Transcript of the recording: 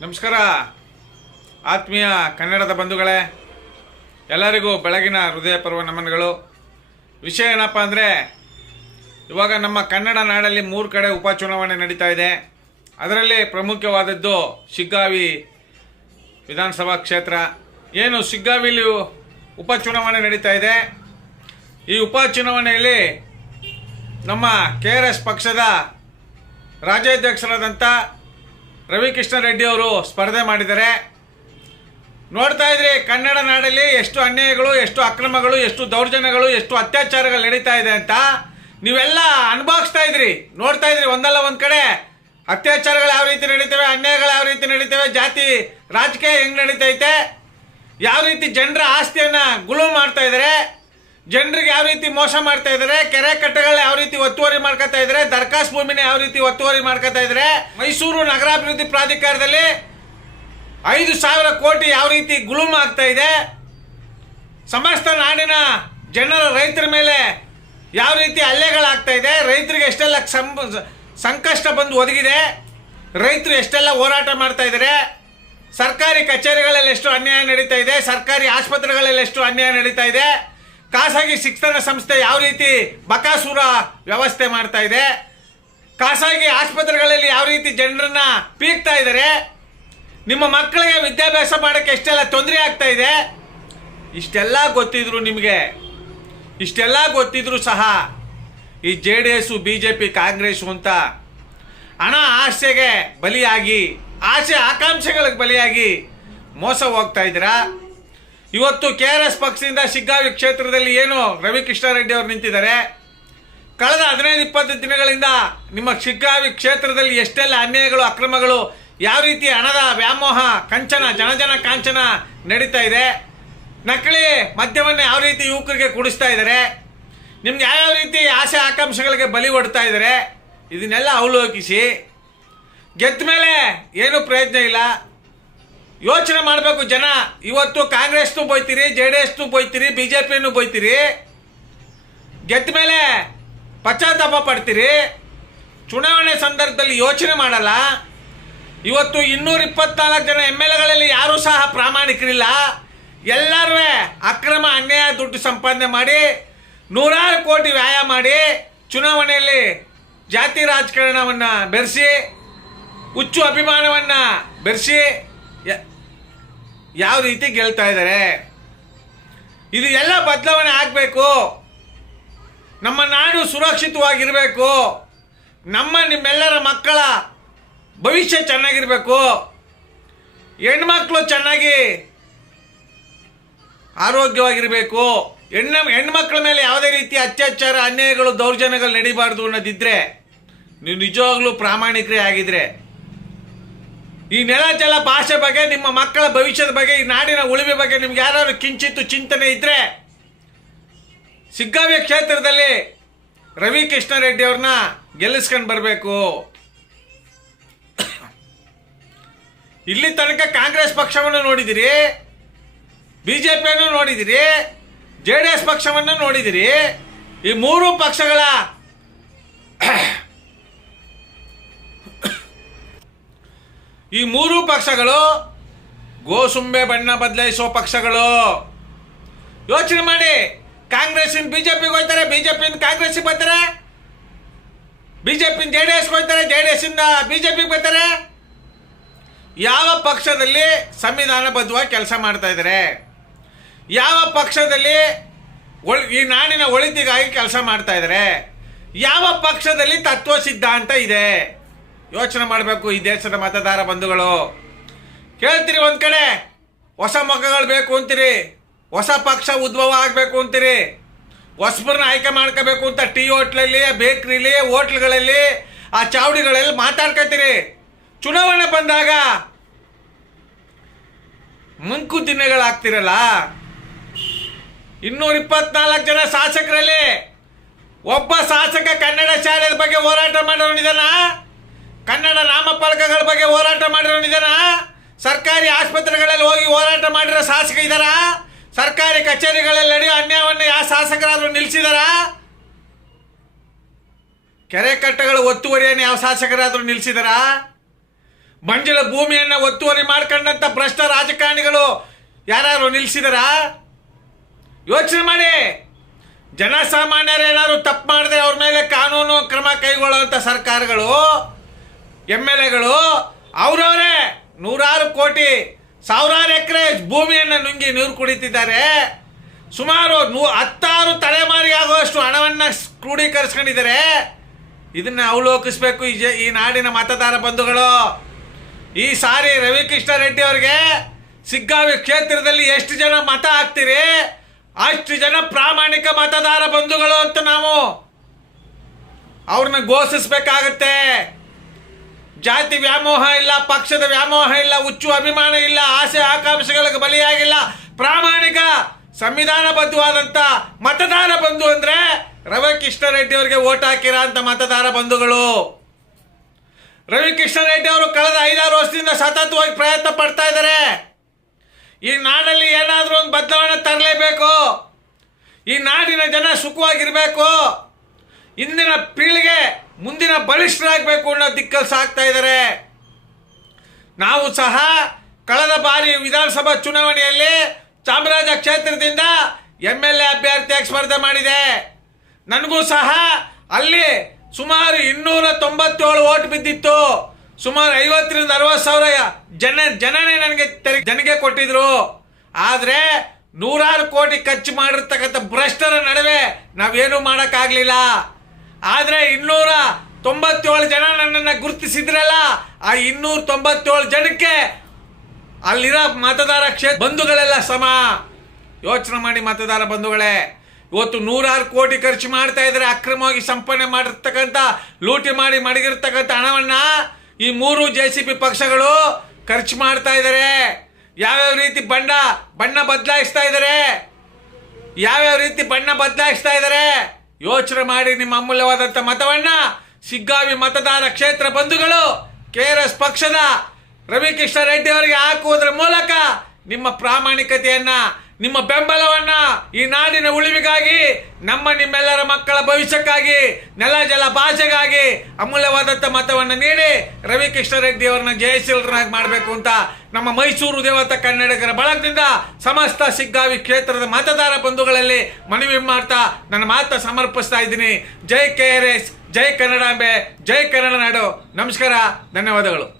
ನಮಸ್ಕಾರ. ಆತ್ಮೀಯ ಕನ್ನಡದ ಬಂಧುಗಳೇ, ಎಲ್ಲರಿಗೂ ಬೆಳಗಿನ ಹೃದಯಪೂರ್ವ ನಮನಗಳು. ವಿಷಯ ಏನಪ್ಪ ಅಂದರೆ, ಇವಾಗ ನಮ್ಮ ಕನ್ನಡ ನಾಡಲ್ಲಿ ಮೂರು ಕಡೆ ಉಪಚುನಾವಣೆ ನಡೀತಾ ಇದೆ. ಅದರಲ್ಲಿ ಪ್ರಮುಖವಾದದ್ದು ಶಿಗ್ಗಾವಿ ವಿಧಾನಸಭಾ ಕ್ಷೇತ್ರ. ಏನು ಶಿಗ್ಗಾವಿಲಿ ಉಪಚುನಾವಣೆ ನಡೀತಾ ಇದೆ? ಈ ಉಪಚುನಾವಣೆಯಲ್ಲಿ ನಮ್ಮ ಕೆ ಆರ್ ಎಸ್ ಪಕ್ಷದ ರಾಜ್ಯಾಧ್ಯಕ್ಷರಾದಂಥ ರವಿಕೃಷ್ಣ ರೆಡ್ಡಿ ಅವರು ಸ್ಪರ್ಧೆ ಮಾಡಿದ್ದಾರೆ ನೋಡ್ತಾ ಇದ್ರಿ, ಕನ್ನಡ ನಾಡಲ್ಲಿ ಎಷ್ಟು ಅನ್ಯಾಯಗಳು, ಎಷ್ಟು ಅಕ್ರಮಗಳು, ಎಷ್ಟು ದೌರ್ಜನ್ಯಗಳು, ಎಷ್ಟು ಅತ್ಯಾಚಾರಗಳು ನಡೀತಾ ಇದೆ ಅಂತ ನೀವೆಲ್ಲ ಅನುಭವಿಸ್ತಾ ಇದ್ರಿ. ನೋಡ್ತಾ ಇದ್ರಿ, ಒಂದಲ್ಲ ಒಂದು ಕಡೆ. ಅತ್ಯಾಚಾರಗಳು ಯಾವ ರೀತಿ ನಡೀತವೆ, ಅನ್ಯಾಯಗಳು ಯಾವ ರೀತಿ ನಡೀತವೆ, ಜಾತಿ, ರಾಜಕೀಯ ಹೆಂಗ್ ನಡೀತೈತೆ, ಯಾವ ರೀತಿ ಜನರ ಆಸ್ತಿಯನ್ನ ಗುಳು ಮಾಡ್ತಾ ಇದ್ದಾರೆ. ಜನರಿಗೆ ಯಾವ ರೀತಿ ಮೋಸ ಮಾಡ್ತಾ ಇದ್ದಾರೆ, ಕೆರೆ ಕಟ್ಟೆಗಳನ್ನ ಯಾವ ರೀತಿ ಒತ್ತುವರಿ ಮಾಡ್ಕೊತಾ ಇದ್ದಾರೆ ದರ್ಖಾಸ್ ಭೂಮಿನ ಯಾವ ರೀತಿ ಒತ್ತುವರಿ ಮಾಡ್ಕೊತಾ ಇದ್ದಾರೆ, ಮೈಸೂರು ನಗರಾಭಿವೃದ್ಧಿ ಪ್ರಾಧಿಕಾರದಲ್ಲಿ ಐದು ಸಾವಿರ ಕೋಟಿ ಯಾವ ರೀತಿ ಗುಲುಮ್ ಆಗ್ತಾ ಇದೆ, ಸಮಸ್ತ ನಾಡಿನ ಜನರ ರೈತರ ಮೇಲೆ ಯಾವ ರೀತಿ ಹಲ್ಲೆಗಳಾಗ್ತಾ ಇದೆ, ರೈತರಿಗೆ ಎಷ್ಟೆಲ್ಲ ಸಂಕಷ್ಟ ಬಂದು ಒದಗಿದೆ, ರೈತರು ಎಷ್ಟೆಲ್ಲ ಹೋರಾಟ ಮಾಡ್ತಾ ಇದ್ದಾರೆ, ಸರ್ಕಾರಿ ಕಚೇರಿಗಳಲ್ಲಿ ಎಷ್ಟು ಅನ್ಯಾಯ ನಡೀತಾ ಇದೆ, ಸರ್ಕಾರಿ ಆಸ್ಪತ್ರೆಗಳಲ್ಲಿ ಎಷ್ಟು ಅನ್ಯಾಯ ನಡೀತಾ ಇದೆ ಖಾಸಗಿ ಶಿಕ್ಷಣ ಸಂಸ್ಥೆ ಯಾವ ರೀತಿ ಬಕಾಸುರ ವ್ಯವಸ್ಥೆ ಮಾಡ್ತಾ ಇದೆ? ಖಾಸಗಿ ಆಸ್ಪತ್ರೆಗಳಲ್ಲಿ ಯಾವ ರೀತಿ ಜನರನ್ನ ಪೀಕ್ತಾ ಇದ್ದಾರೆ? ನಿಮ್ಮ ಮಕ್ಕಳಿಗೆ ವಿದ್ಯಾಭ್ಯಾಸ ಮಾಡೋಕ್ಕೆ ಎಷ್ಟೆಲ್ಲ ತೊಂದರೆ ಆಗ್ತಾ ಇದೆ? ಇಷ್ಟೆಲ್ಲ ಗೊತ್ತಿದ್ರು ನಿಮಗೆ, ಇಷ್ಟೆಲ್ಲ ಗೊತ್ತಿದ್ರು ಸಹ ಈ J D S B J P ಅಂತ ಹಣ ಆಸೆಗೆ ಬಲಿಯಾಗಿ, ಆಸೆ ಆಕಾಂಕ್ಷೆಗಳಿಗೆ ಬಲಿಯಾಗಿ ಮೋಸ ಹೋಗ್ತಾ ಇದ್ದೀರಾ? ಇವತ್ತು ಕೆ ಆರ್ ಎಸ್ ಪಕ್ಷದಿಂದ ಶಿಗ್ಗಾವಿ ಕ್ಷೇತ್ರದಲ್ಲಿ ಏನು ರವಿಕೃಷ್ಣಾರೆಡ್ಡಿ ಅವರು ನಿಂತಿದ್ದಾರೆ? ಕಳೆದ ಹದಿನೈದು, ಇಪ್ಪತ್ತು ದಿನಗಳಿಂದ ನಿಮ್ಮ ಶಿಗ್ಗಾವಿ ಕ್ಷೇತ್ರದಲ್ಲಿ ಎಷ್ಟೆಲ್ಲ ಅನ್ಯಾಯಗಳು, ಅಕ್ರಮಗಳು, ಯಾವ ರೀತಿ ಹಣದ ವ್ಯಾಮೋಹ, ಕಂಚನ, ಜನಜನ ಕಾಂಚನ ನಡೀತಾ ಇದೆ? ನಕಲಿ ಮದ್ಯವನ್ನು ಯಾವ ರೀತಿ ಯುವಕರಿಗೆ ಕುಡಿಸ್ತಾ ಇದ್ದಾರೆ? ನಿಮ್ಗೆ ಯಾವ್ಯಾವ ರೀತಿ ಆಸೆ, ಆಕಾಂಕ್ಷೆಗಳಿಗೆ ಬಲಿ ಹೊಡ್ತಾ ಇದ್ದಾರೆ? ಇದನ್ನೆಲ್ಲ ಅವಲೋಕಿಸಿ. ಗೆದ್ದ ಮೇಲೆ ಏನೂ ಪ್ರಯತ್ನ ಇಲ್ಲ. ಯೋಚನೆ ಮಾಡಬೇಕು ಜನ. ಇವತ್ತು ಕಾಂಗ್ರೆಸ್ನು ಬೈತೀರಿ, ಜೆ ಡಿ ಎಸ್ನು ಬೈತೀರಿ, ಬಿ ಜೆ ಪಿನೂ ಬೈತೀರಿ. ಗೆದ್ದ ಮೇಲೆ ಪಶ್ಚಾತ್ತಾಪ ಪಡ್ತೀರಿ. ಚುನಾವಣೆ ಸಂದರ್ಭದಲ್ಲಿ ಯೋಚನೆ ಮಾಡಲ್ಲ. ಇವತ್ತು ಇನ್ನೂರ ಇಪ್ಪತ್ನಾಲ್ಕು ಜನ ಎಂ ಎಲ್ ಎಗಳಲ್ಲಿ ಯಾರೂ ಸಹ ಪ್ರಾಮಾಣಿಕರಿಲ್ಲ. ಎಲ್ಲರೂ ಅಕ್ರಮ ಅನ್ಯಾಯ ದುಡ್ಡು ಸಂಪಾದನೆ ಮಾಡಿ, ನೂರಾರು ಕೋಟಿ ವ್ಯಾಯ ಮಾಡಿ ಚುನಾವಣೆಯಲ್ಲಿ ಜಾತಿ ರಾಜಕಾರಣವನ್ನು ಬೆರೆಸಿ, ಹುಚ್ಚು ಅಭಿಮಾನವನ್ನು ಬೆರೆಸಿ ಯಾವ ರೀತಿ ಗೆಲ್ತಾ ಇದ್ದಾರೆ ಇದು ಎಲ್ಲ ಬದಲಾವಣೆ ಆಗಬೇಕು. ನಮ್ಮ ನಾಡು ಸುರಕ್ಷಿತವಾಗಿರಬೇಕು. ನಮ್ಮ ನಿಮ್ಮೆಲ್ಲರ ಮಕ್ಕಳ ಭವಿಷ್ಯ ಚೆನ್ನಾಗಿರಬೇಕು. ಹೆಣ್ಮಕ್ಳು ಚೆನ್ನಾಗಿ ಆರೋಗ್ಯವಾಗಿರಬೇಕು. ಹೆಣ್ಣ, ಹೆಣ್ಮಕ್ಳ ಮೇಲೆ ಯಾವುದೇ ರೀತಿ ಅತ್ಯಾಚಾರ, ಅನ್ಯಾಯಗಳು, ದೌರ್ಜನ್ಯಗಳು ನಡೀಬಾರ್ದು ಅನ್ನೋದಿದ್ದರೆ ನೀವು ನಿಜವಾಗ್ಲೂ ಪ್ರಾಮಾಣಿಕರೇ ಆಗಿದ್ರೆ ಈ ನೆಲ ಜಲ ಭಾಷೆ ಬಗ್ಗೆ, ನಿಮ್ಮ ಮಕ್ಕಳ ಭವಿಷ್ಯದ ಬಗ್ಗೆ, ಈ ನಾಡಿನ ಉಳಿವೆ ಬಗ್ಗೆ ನಿಮ್ಗೆ ಯಾರಾದ್ರು ಕಿಂಚಿತ್ತು ಚಿಂತನೆ ಇದ್ರೆ, ಸಿಗ್ಗಾವಿ ಕ್ಷೇತ್ರದಲ್ಲಿ ರವಿ ಕೃಷ್ಣ ರೆಡ್ಡಿ ಅವ್ರನ್ನ ಗೆಲ್ಲಿಸ್ಕೊಂಡು ಬರಬೇಕು. ಇಲ್ಲಿ ತನಕ ಕಾಂಗ್ರೆಸ್ ಪಕ್ಷವನ್ನು ನೋಡಿದಿರಿ ಪಿಯನ್ನು ನೋಡಿದಿರಿ, ಜೆ ಡಿ ಎಸ್ ಪಕ್ಷವನ್ನು ನೋಡಿದಿರಿ, ಈ ಮೂರು ಪಕ್ಷಗಳ ಈ ಮೂರು ಪಕ್ಷಗಳು ಗೋಸುಂಬೆ ಬಣ್ಣ ಬದಲಾಯಿಸುವ ಪಕ್ಷಗಳು. ಯೋಚನೆ ಮಾಡಿ. ಕಾಂಗ್ರೆಸ್ ಬಿಜೆಪಿಗೆ ಹೋಗ್ತಾರೆ ಬಿಜೆಪಿಯಿಂದ ಕಾಂಗ್ರೆಸ್ಗೆ ಬರ್ತಾರೆ. ಬಿಜೆಪಿಯಿಂದ ಜೆ ಡಿ ಎಸ್ಗೆ ಹೋಯ್ತಾರೆ ಜೆ ಡಿ ಎಸ್ ಇಂದ ಬಿಜೆಪಿಗೆ ಬರ್ತಾರೆ. ಯಾವ ಪಕ್ಷದಲ್ಲಿ ಸಂವಿಧಾನಬದ್ಧವಾಗಿ ಕೆಲಸ ಮಾಡ್ತಾ ಇದ್ದಾರೆ ಯಾವ ಪಕ್ಷದಲ್ಲಿ ಈ ನಾಡಿನ ಒಳಿತಿಗಾಗಿ ಕೆಲಸ ಮಾಡ್ತಾ ಇದ್ದಾರೆ ಯಾವ ಪಕ್ಷದಲ್ಲಿ ತತ್ವ ಸಿದ್ಧಾಂತ ಇದೆ? ಯೋಚನೆ ಮಾಡಬೇಕು ಈ ದೇಶದ ಮತದಾರ ಬಂಧುಗಳು. ಕೇಳ್ತೀರಿ ಒಂದು ಕಡೆ, ಹೊಸ ಮಗಗಳು ಬೇಕು ಅಂತೀರಿ, ಹೊಸ ಪಕ್ಷ ಉದ್ಭವ ಆಗಬೇಕು ಅಂತೀರಿ ಹೊಸಬ್ರನ್ನ ಆಯ್ಕೆ ಮಾಡ್ಕೋಬೇಕು ಅಂತ ಟೀ ಹೋಟ್ಲಲ್ಲಿ, ಬೇಕ್ರಿಲಿ, ಹೋಟ್ಲ್ಗಳಲ್ಲಿ, ಆ ಚಾವಡಿಗಳಲ್ಲಿ ಮಾತಾಡ್ಕೋತೀರಿ. ಚುನಾವಣೆ ಬಂದಾಗ ಮಂಕು ದಿನಗಳಾಗ್ತಿರಲ್ಲ? ಇನ್ನೂರ ಇಪ್ಪತ್ನಾಲ್ಕು ಜನ ಶಾಸಕರಲ್ಲಿ ಒಬ್ಬ ಶಾಸಕ ಕನ್ನಡ ಶಾಲೆಯ ಬಗ್ಗೆ ಹೋರಾಟ ಮಾಡಿರೋನಿದಾನ ಕನ್ನಡ ನಾಮಫಲಕಗಳ ಬಗ್ಗೆ ಹೋರಾಟ ಮಾಡಿರೋನಿದಾನ ಸರ್ಕಾರಿ ಆಸ್ಪತ್ರೆಗಳಲ್ಲಿ ಹೋಗಿ ಹೋರಾಟ ಮಾಡಿರೋ ಶಾಸಕ ಇದ್ದಾರಾ ಸರ್ಕಾರಿ ಕಚೇರಿಗಳಲ್ಲಿ ನಡೆಯೋ ಅನ್ಯಾಯವನ್ನು ಯಾವ ಶಾಸಕರಾದರೂ ನಿಲ್ಲಿಸಿದಾರ ಕೆರೆ ಕಟ್ಟೆಗಳ ಒತ್ತುವರಿಯನ್ನು ಯಾವ ಶಾಸಕರಾದರೂ ನಿಲ್ಲಿಸಿದಾರ ಮಂಜಳ ಭೂಮಿಯನ್ನು ಒತ್ತುವರಿ ಮಾಡ್ಕೊಂಡಂತ ಭ್ರಷ್ಟ ರಾಜಕಾರಣಿಗಳು ಯಾರು ನಿಲ್ಲಿಸಿದಾರಾ ಯೋಚನೆ ಮಾಡಿ. ಜನಸಾಮಾನ್ಯರು ಏನಾದರೂ ತಪ್ಪು ಮಾಡಿದ್ರೆ ಅವ್ರ ಮೇಲೆ ಕಾನೂನು ಕ್ರಮ ಕೈಗೊಳ್ಳುವಂಥ ಸರ್ಕಾರಗಳು ಎಂ ಎಲ್ ಎಗಳು, ಅವರವರೇ ನೂರಾರು ಕೋಟಿ, ಸಾವಿರಾರು ಎಕರೆ ಭೂಮಿಯನ್ನು ನುಂಗಿ ನೀರು ಕುಡಿತಿದ್ದಾರೆ. ಸುಮಾರು ನೂ, ಹತ್ತಾರು ತಲೆಮಾರಿ ಆಗುವಷ್ಟು ಹಣವನ್ನು ಕ್ರೋಢೀಕರಿಸ್ಕೊಂಡಿದ್ದಾರೆ. ಇದನ್ನು ಅವಲೋಕಿಸ್ಬೇಕು ಈ ನಾಡಿನ ಮತದಾರ ಬಂಧುಗಳು. ಈ ಸಾರಿ ರವಿಕೃಷ್ಣ ರೆಡ್ಡಿ ಅವರಿಗೆ ಸಿಗ್ಗಾವಿ ಕ್ಷೇತ್ರದಲ್ಲಿ ಎಷ್ಟು ಜನ ಮತ ಹಾಕ್ತೀರಿ? ಅಷ್ಟು ಜನ ಪ್ರಾಮಾಣಿಕ ಮತದಾರ ಬಂಧುಗಳು ಅಂತ ನಾವು ಅವ್ರನ್ನ ಘೋಷಿಸ್ಬೇಕಾಗತ್ತೆ. ಜಾತಿ ವ್ಯಾಮೋಹ ಇಲ್ಲ, ಪಕ್ಷದ ವ್ಯಾಮೋಹ ಇಲ್ಲ, ಹುಚ್ಚು ಅಭಿಮಾನ ಇಲ್ಲ, ಆಸೆ ಆಕಾಂಕ್ಷೆಗಳಿಗೆ ಬಲಿಯಾಗಿಲ್ಲ. ಪ್ರಾಮಾಣಿಕ ಸಂವಿಧಾನಬದ್ಧವಾದಂಥ ಮತದಾರ ಬಂಧು ಅಂದ್ರೆ ರವಿಕೃಷ್ಣ ರೆಡ್ಡಿ ಅವರಿಗೆ ಓಟ್ ಹಾಕಿರೋ ಅಂತ ಮತದಾರ ಬಂಧುಗಳು. ರವಿಕೃಷ್ಣ ರೆಡ್ಡಿ ಅವರು ಕಳೆದ ಐದಾರು ವರ್ಷದಿಂದ ಸತತವಾಗಿ ಪ್ರಯತ್ನ ಪಡ್ತಾ ಇದ್ದಾರೆ. ಈ ನಾಡಲ್ಲಿ ಏನಾದರೂ ಒಂದು ಬದಲಾವಣೆ ತರಲೇಬೇಕು. ಈ ನಾಡಿನ ಜನ ಸುಖವಾಗಿರಬೇಕು. ಇಂದಿನ ಪೀಳಿಗೆ ಮುಂದಿನ ಬಲಿಷ್ಠರಾಗಬೇಕು ಅನ್ನೋ ದಿಕ್ಕಲ್ಲಿ ಸಾಕ್ತಾ ಇದ್ದಾರೆ. ನಾವು ಸಹ ಕಳೆದ ಬಾರಿ ವಿಧಾನಸಭಾ ಚುನಾವಣೆಯಲ್ಲಿ ಚಾಮರಾಜ ಕ್ಷೇತ್ರದಿಂದ ಎಂ ಎಲ್ ಎ ಅಭ್ಯರ್ಥಿಯಾಗಿ ಸ್ಪರ್ಧೆ ಮಾಡಿದೆ. ನನಗೂ ಸಹ ಅಲ್ಲಿ ಸುಮಾರು ಇನ್ನೂರ ತೊಂಬತ್ತೇಳು ಓಟ್ ಬಿದ್ದಿತ್ತು. ಸುಮಾರು ಐವತ್ತರಿಂದ ಅರವತ್ತು ಸಾವಿರ ಜನ, ಜನನೇ ನನಗೆ ತೆರಿಗೆ, ಜನಗೆ ಕೊಟ್ಟಿದ್ರು. ಆದರೆ ನೂರಾರು ಕೋಟಿ ಖರ್ಚು ಮಾಡಿರ್ತಕ್ಕಂಥ ಭ್ರಷ್ಟರ ನಡುವೆ ನಾವೇನು ಮಾಡೋಕ್ಕಾಗಲಿಲ್ಲ. ಆದರೆ ಇನ್ನೂರ ತೊಂಬತ್ತೇಳು ಜನ ನನ್ನನ್ನು ಗುರುತಿಸಿದ್ರಲ್ಲ, ಆ ಇನ್ನೂರ ತೊಂಬತ್ತೇಳು ಜನಕ್ಕೆ ಅಲ್ಲಿರೋ ಮತದಾರ ಕ್ಷೇತ್ರ ಬಂಧುಗಳೆಲ್ಲ ಸಮ. ಯೋಚನೆ ಮಾಡಿ ಮತದಾರ ಬಂಧುಗಳೇ, ಇವತ್ತು ನೂರಾರು ಕೋಟಿ ಖರ್ಚು ಮಾಡ್ತಾ ಇದ್ದಾರೆ ಅಕ್ರಮವಾಗಿ ಸಂಪಾದನೆ ಮಾಡಿರ್ತಕ್ಕಂಥ, ಲೂಟಿ ಮಾಡಿ ಮಡಗಿರ್ತಕ್ಕಂಥ ಹಣವನ್ನು ಈ ಮೂರು ಜೆ ಸಿ ಪಿ ಪಕ್ಷಗಳು ಖರ್ಚು ಮಾಡ್ತಾ ಇದ್ದಾರೆ ಯಾವ್ಯಾವ ರೀತಿ ಬಣ್ಣ ಬಣ್ಣ ಬದಲಾಯಿಸ್ತಾ ಇದ್ದಾರೆ ಯಾವ್ಯಾವ ರೀತಿ ಬಣ್ಣ ಬದಲಾಯಿಸ್ತಾ ಇದ್ದಾರೆ ಯೋಚನೆ ಮಾಡಿ ನಿಮ್ಮ ಅಮೂಲ್ಯವಾದಂಥ ಮತವನ್ನ ಸಿಗ್ಗಾವಿ ಮತದಾರ ಕ್ಷೇತ್ರ ಬಂಧುಗಳು, ಕೆ ಆರ್ ಎಸ್ ಪಕ್ಷದ ರವಿಕೃಷ್ಣ ರೆಡ್ಡಿ ಅವರಿಗೆ ಹಾಕುವುದರ ಮೂಲಕ ನಿಮ್ಮ ಪ್ರಾಮಾಣಿಕತೆಯನ್ನ ನಿಮ್ಮ ಬೆಂಬಲವನ್ನ ಈ ನಾಡಿನ ಉಳಿವಿಗಾಗಿ, ನಮ್ಮ ನಿಮ್ಮೆಲ್ಲರ ಮಕ್ಕಳ ಭವಿಷ್ಯಕ್ಕಾಗಿ, ನೆಲ, ಜಲ ಭಾಷೆಗಾಗಿ ಅಮೂಲ್ಯವಾದಂಥ ಮತವನ್ನು ನೀಡಿ ರವಿಕೃಷ್ಣ ರೆಡ್ಡಿ ಅವರನ್ನ ಜಯಶೀಲರನ್ನಾಗಿ ಮಾಡಬೇಕು ಅಂತ ನಮ್ಮ ಮೈಸೂರು ದೇವತ ಕನ್ನಡಿಗರ ಬಳಗದಿಂದ ಸಮಸ್ತ ಸಿಗ್ಗಾವಿ ಕ್ಷೇತ್ರದ ಮತದಾರ ಬಂಧುಗಳಲ್ಲಿ ಮನವಿ ಮಾಡ್ತಾ ನನ್ನ ಮಾತ ಸಮರ್ಪಿಸ್ತಾ ಇದ್ದೀನಿ. ಜೈ ಕೆ ಆರ್ ಎಸ್, ಜೈ ಕನ್ನಡಾಂಬೆ, ಜೈ ಕನ್ನಡ ನಾಡು. ನಮಸ್ಕಾರ, ಧನ್ಯವಾದಗಳು.